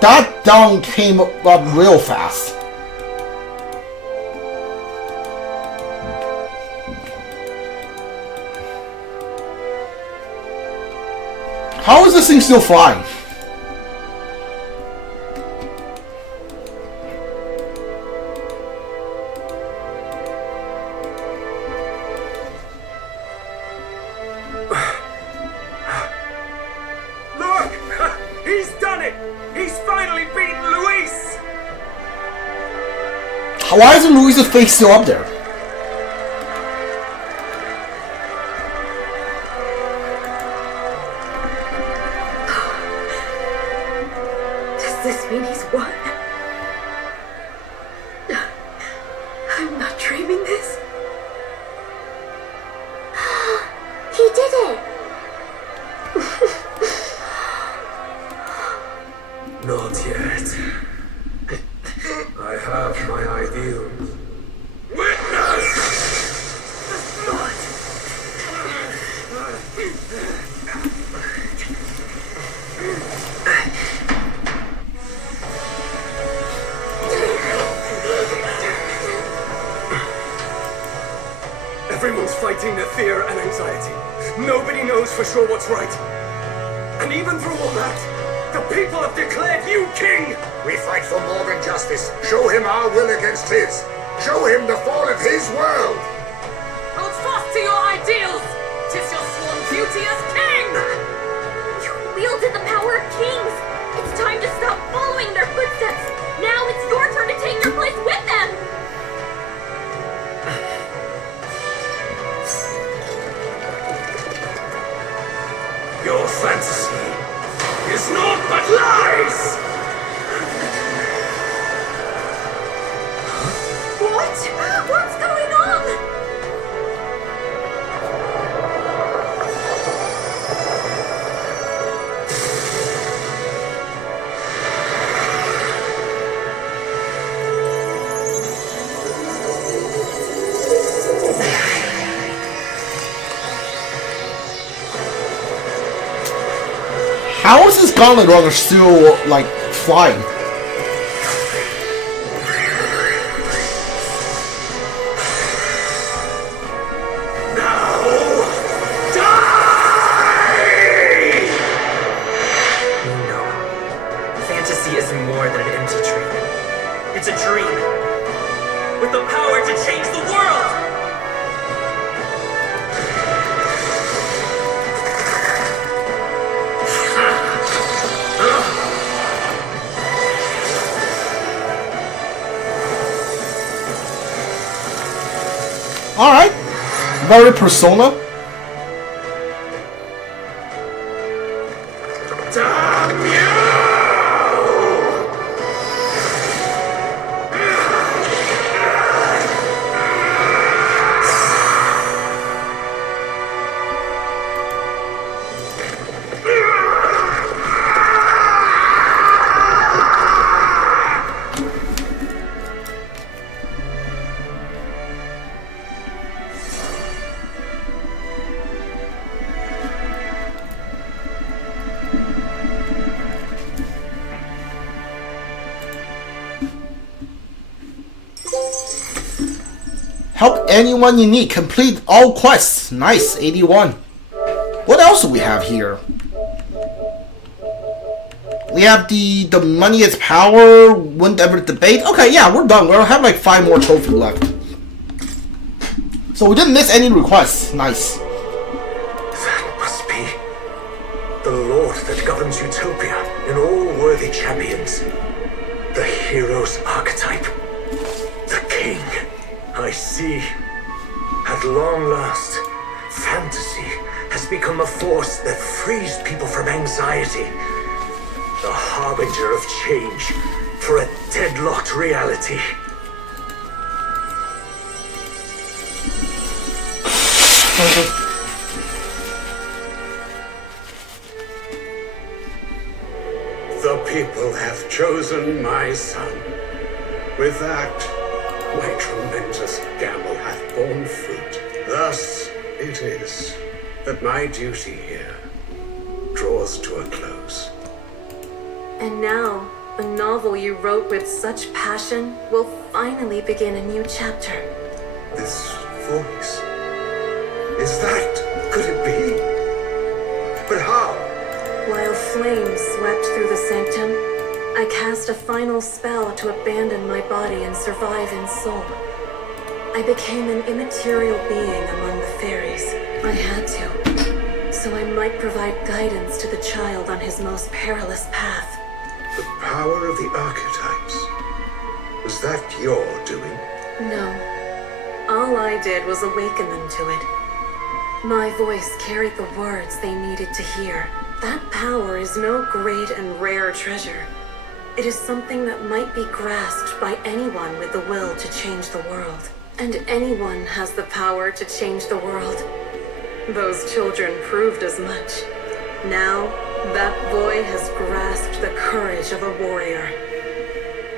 That down came up real fast. How is this thing still flying? Look! He's done it! He's finally beaten Luis! Why isn't Luis's face still up there? Does this mean he's won? I'm not dreaming this. He did it! Not yet. I have my ideals. Witness! Everyone's fighting their fear and anxiety. Nobody knows for sure what's right. And even through all that, the people have declared you king! We fight for more than justice. Show him our will against his. Show him the fall of his world. Hold fast to your ideals! 'Tis your sworn duty as king! You wielded the power of kings! It's time to stop following their footsteps! Now it's your turn to take your place with them! Your fantasy is naught but lies! What? What's going on? How is this gauntlet runner still, like, flying? Fantasy is more than an empty dream. It's a dream with the power to change the world! Alright. Very Persona. Damn you! Help anyone you need. Complete all quests. Nice. 81. What else do we have here? We have the money is power. Wouldn't ever debate. Okay, yeah, we're done. We'll have like 5 more trophies left. So we didn't miss any requests. Nice. That must be the Lord that governs Utopia in all worthy champions. The hero's archetype. The king. I see. At long last, fantasy has become a force that frees people from anxiety. The harbinger of change for a deadlocked reality. The people have chosen my son. With that, my tremendous gamble hath borne fruit. Thus it is that my duty here draws to a close. And now, The novel you wrote with such passion will finally begin a new chapter. This voice. Is that? Could it be? But how? While flames swept through the sanctum, I cast a final spell to abandon my body and survive in soul. I became an immaterial being among the fairies. I had to, so I might provide guidance to the child on his most perilous path. The power of the archetypes. Was that your doing? No. All I did was awaken them to it. My voice carried the words they needed to hear. That power is no great and rare treasure. It is something that might be grasped by anyone with the will to change the world. And anyone has the power to change the world. Those children proved as much. Now, that boy has grasped the courage of a warrior.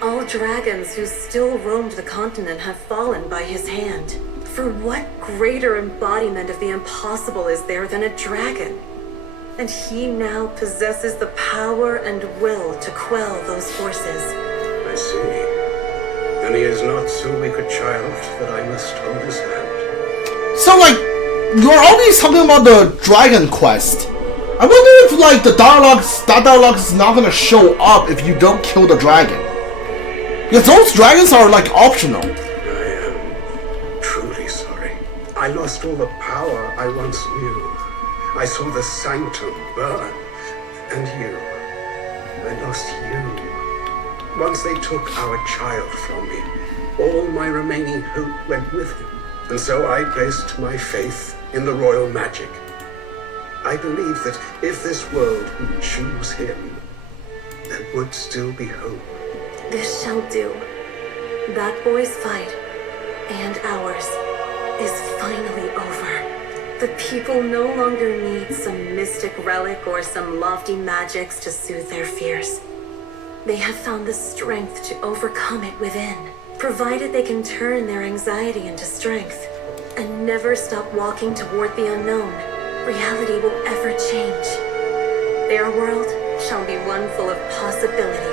All dragons who still roamed the continent have fallen by his hand. For what greater embodiment of the impossible is there than a dragon? And he now possesses the power and will to quell those forces. I see. And he is not so weak a child that I must hold his hand. So, like, you're always talking about the Dragon Quest. I wonder if, like, that dialogue is not gonna show up if you don't kill the dragon. Because those dragons are, like, optional. I am truly sorry. I lost all the power I once knew. I saw the sanctum burn. And you. I lost you. Once they took our child from me, all my remaining hope went with him. And so I placed my faith in the royal magic. I believe that if this world would choose him, there would still be hope. This shall do. That boy's fight, and ours, is finally over. The people no longer need some mystic relic or some lofty magics to soothe their fears. They have found the strength to overcome it within, provided they can turn their anxiety into strength and never stop walking toward the unknown. Reality will ever change. Their world shall be one full of possibility.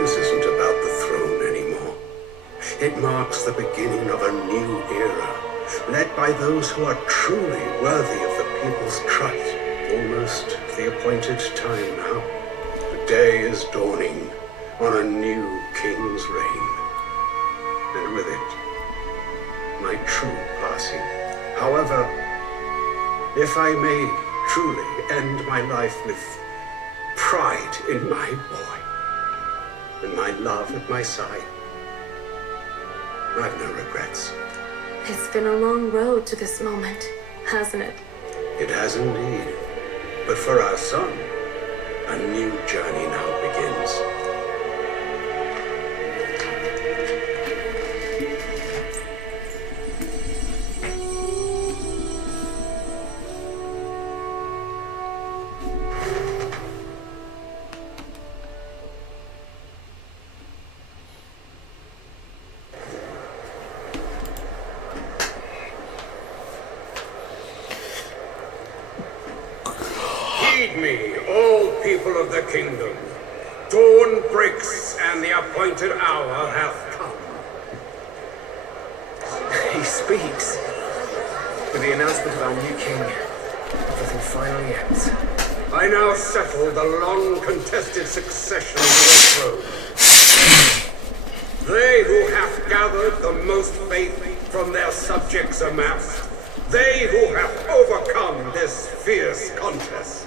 This isn't about the throne anymore. It marks the beginning of a new era, led by those who are truly worthy of the people's trust. Almost the appointed time now. The day is dawning on a new king's reign. And with it, my true passing. However, if I may truly end my life with pride in my boy, and my love at my side, I've no regrets. It's been a long road to this moment, hasn't it? It has indeed. But for our son, a new journey now begins. Heed me, all people of the kingdom. Dawn breaks and the appointed hour hath come. He speaks. With the announcement of our new king, everything finally ends. I now settle the long-contested succession to the throne. They who have gathered the most faith from their subjects amassed, they who have overcome this fierce contest,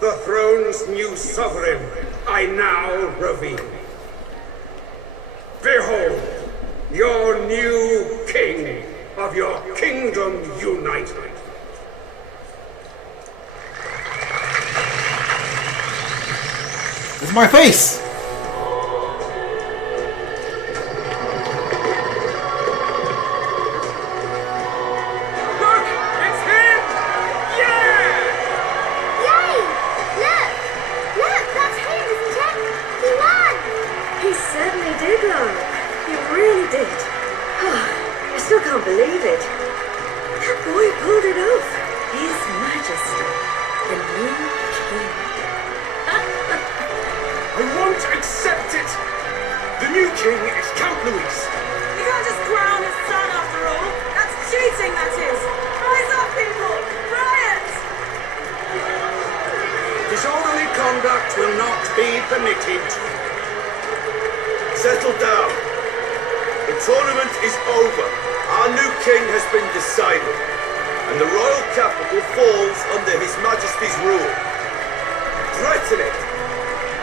the throne's new sovereign, I now reveal. Behold, your new king of your kingdom united. It's my face! Look! It's him! Yeah! Yay! Look! Look, that's him, isn't it? He won! He certainly did, love. He really did. I still can't believe it. That boy pulled it off. His Majesty, the new king. I want king is Count Louis. You can't just crown his son after all. That's cheating, that is. Rise up, people! Riot! Disorderly conduct will not be permitted. Settle down. The tournament is over. Our new king has been decided, and the royal capital falls under His Majesty's rule. Threaten it,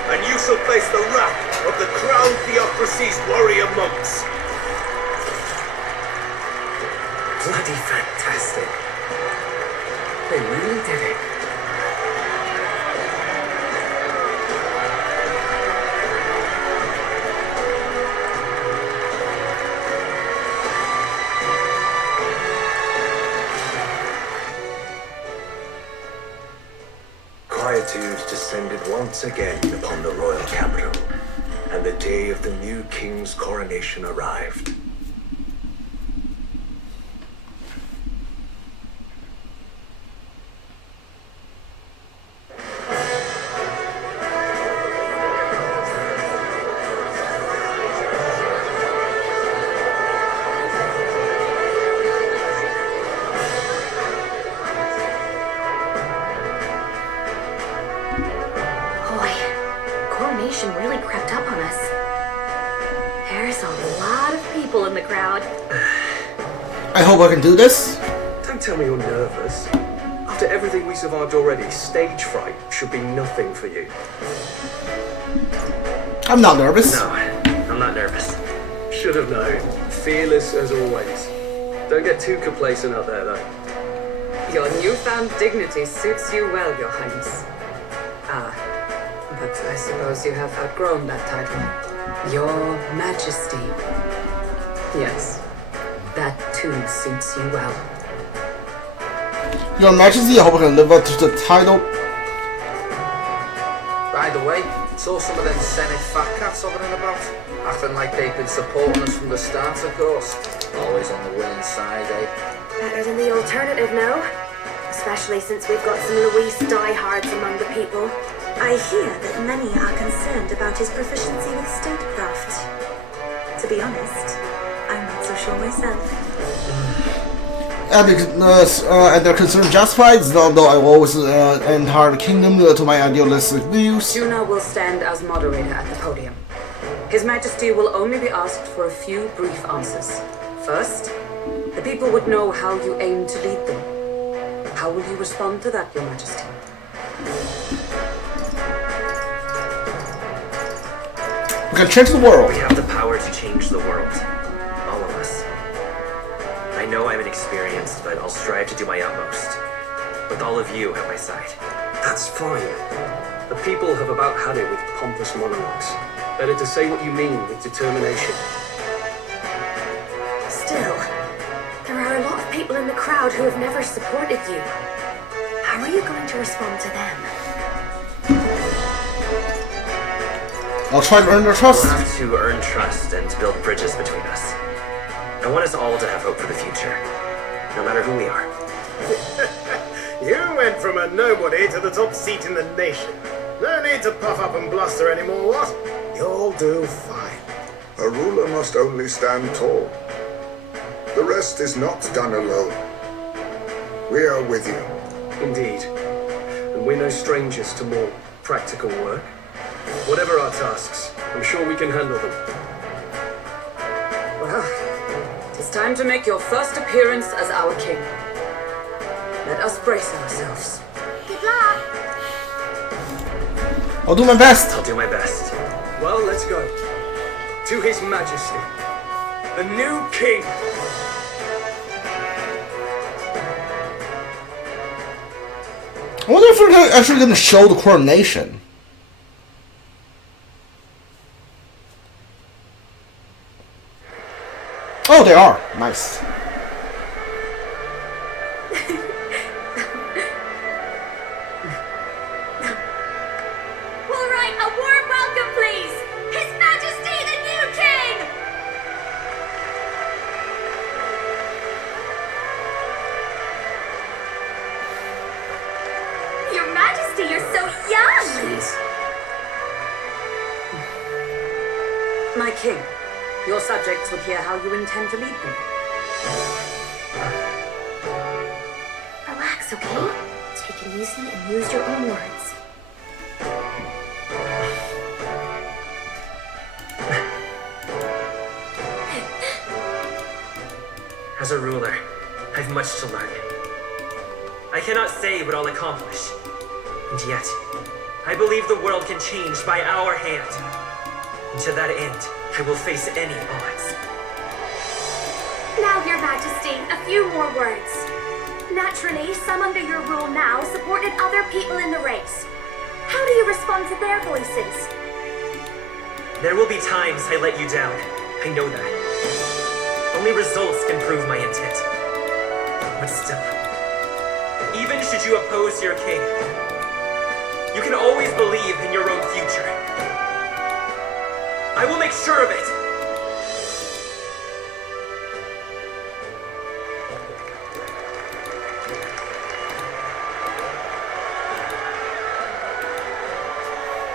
and you shall face the wrath of the crown theocracy's warrior monks. Bloody fantastic. They really did it. Quietude descended once again upon the royal capital, and the day of the new king's coronation arrived. Coronation really crept up on us. There's a lot of people in the crowd. I hope I can do this. Don't tell me you're nervous. After everything we survived already, stage fright should be nothing for you. I'm not nervous. No, I'm not nervous. Should have known. Fearless as always. Don't get too complacent out there, though. Your newfound dignity suits you well, Your Highness. But I suppose you have outgrown that title. Your Majesty. Yes, that too suits you well. Your Majesty, I hope I can live up to the title. By the way, saw some of them Senate fat cats hovering about, acting like they've been supporting us from the start, of course. Always on the winning side, eh? Better than the alternative, no? Especially since we've got some Louis diehards among the people. I hear that many are concerned about his proficiency with statecraft. To be honest, I'm not so sure myself. And their concern justified, although I will always entire the kingdom to my idealistic views. Juna will stand as moderator at the podium. His Majesty will only be asked for a few brief answers. First, the people would know how you aim to lead them. How will you respond to that, Your Majesty? We can change the world. We have the power to change the world. All of us. I know I'm inexperienced, but I'll strive to do my utmost. With all of you at my side. That's fine. The people have about had it with pompous monologues. Better to say what you mean with determination. Still, there are a lot of people in the crowd who have never supported you. How are you going to respond to them? I'll try to earn their trust. We'll have to earn trust and build bridges between us. I want us all to have hope for the future, no matter who we are. You went from a nobody to the top seat in the nation. No need to puff up and bluster anymore, what? You'll do fine. A ruler must only stand tall. The rest is not done alone. We are with you. Indeed. And we're no strangers to more practical work. Whatever our tasks, I'm sure we can handle them. Well, it is time to make your first appearance as our king. Let us brace ourselves. Good luck! I'll do my best. I'll do my best. Well, let's go. To His Majesty, the new king. I wonder if they're actually going to show the coronation. Oh, they are. Nice. All right, a warm welcome, please! His Majesty the new king! Your Majesty, you're so young! My king, Your subjects would hear how you intend to lead them. Relax, okay? Take it easy and use your own words. As a ruler, I've much to learn. I cannot say what I'll accomplish. And yet, I believe the world can change by our hand. And to that end, I will face any odds. Now, Your Majesty, a few more words. Naturally, some under your rule now supported other people in the race. How do you respond to their voices? There will be times I let you down. I know that. Only results can prove my intent. But still, even should you oppose your king, you can always believe in your own future. I will make sure of it!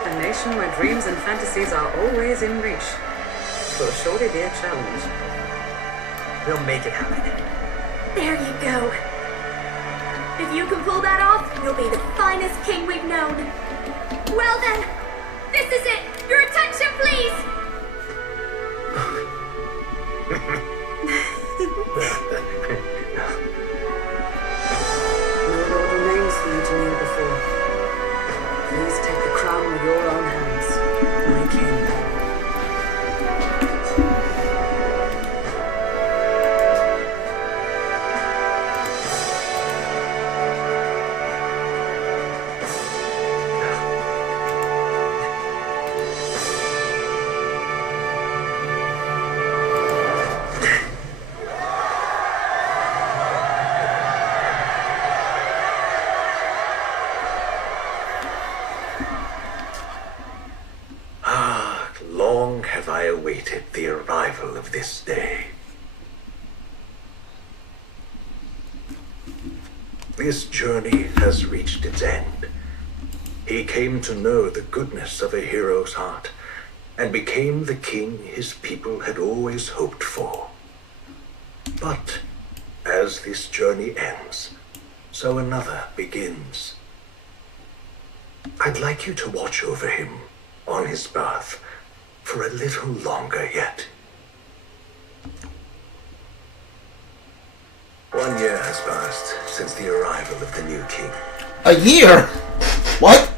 A nation where dreams and fantasies are always in reach. Will surely be a challenge. We'll make it happen. There you go. If you can pull that off, you'll be the finest king we've known. Well then, this is it. Your attention, please. No lord remains for you to kneel before. Please take the crown with your own hands, my king. Long have I awaited the arrival of this day. This journey has reached its end. He came to know the goodness of a hero's heart, and became the king his people had always hoped for. But as this journey ends, so another begins. I'd like you to watch over him on his path for a little longer yet. 1 year has passed since the arrival of the new king. A year? What?